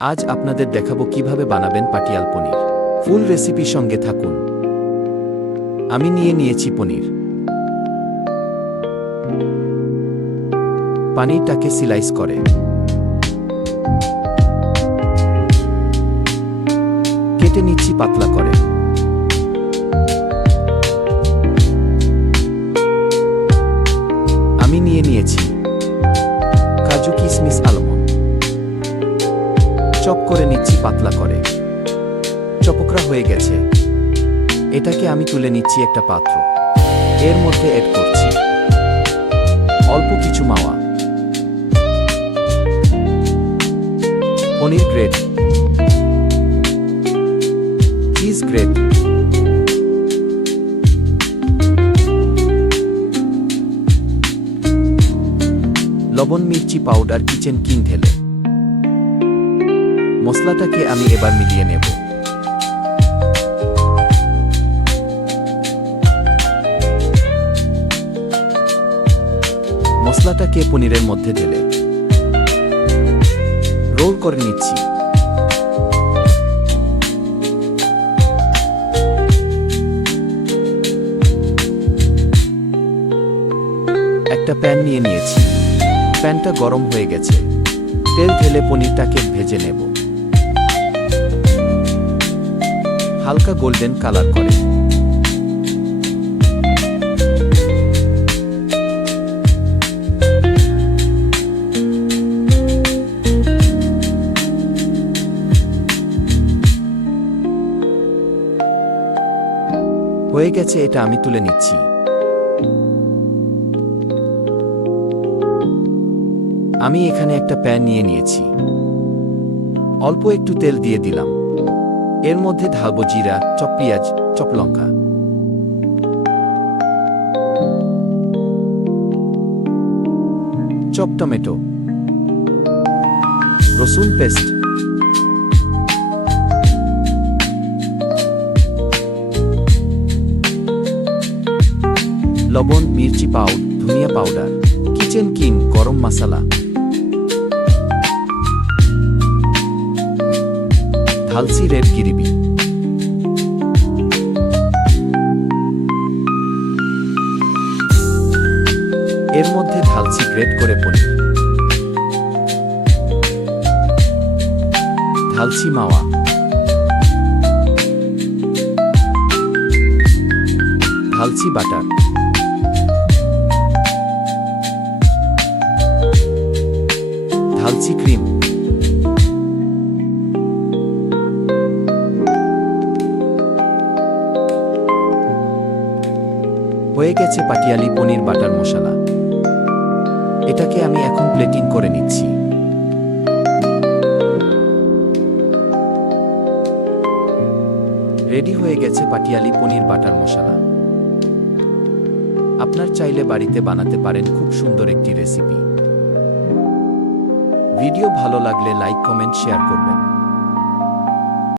আজ আপনাদের দেখাবো কিভাবে বানাবেন পাটিয়াল পনির। ফুল রেসিপির সঙ্গে থাকুন। আমি নিয়েছি পনির। পনিরটাকে স্লাইস করে কেটে নিচ্ছি পাতলা করে। আমি নিয়েছি কাজু, কিশমিশ, আলমন্ড। চপ করে নিচ্ছি পাতলা করে। চপকরা হয়ে গেছে। এটাকে আমি তুলে নিচ্ছি একটা পাত্র। এর মধ্যে অ্যাড করছি অল্প কিছু মাওয়া, পনির গ্রেট, চিজ গ্রেট, লবণ, মির্চি পাউডার, কিচেন কিং ঢেলে মশলাটাকে আমি এবার মিলিয়ে নেব। মশলাটাকে পনিরের মধ্যে ঢেলে রোল করে নিচ্ছি। একটা প্যান নিয়েছি। প্যানটা গরম হয়ে গেছে। তেল ঢেলে পনিরটাকে ভেজে নেব হালকা গোল্ডেন কালার করে। হয়ে গেছে, এটা আমি তুলে নিচ্ছি। আমি এখানে একটা প্যান নিয়েছি। অল্প একটু তেল দিয়ে দিলাম। এর মধ্যে ঢালবো জিরা, চপ পেঁয়াজ, চপ লঙ্কা, চপ টমেটো, রসুন পেস্ট, লবণ, মির্চি পাউডার, ধনিয়া পাউডার, কিচেন কিং, গরম মশলা, ঢালছি রেড গ্রেভি। এর মধ্যে ঢালছি গ্রেট করে পনির, ঢালছি মাওয়া, ঢালছি বাটার, ঢালছি ক্রিম। হয়ে গেছে পাটিয়ালি পনির বাটার মশলা। এটাকে আমি এখন প্লেটিং করে নিচ্ছি। রেডি হয়ে গেছে পাটিয়ালি পনির বাটার মশলা। আপনার চাইলে বাড়িতে বানাতে পারেন খুব সুন্দর একটি রেসিপি। ভিডিও ভালো লাগলে লাইক, কমেন্ট, শেয়ার করবেন।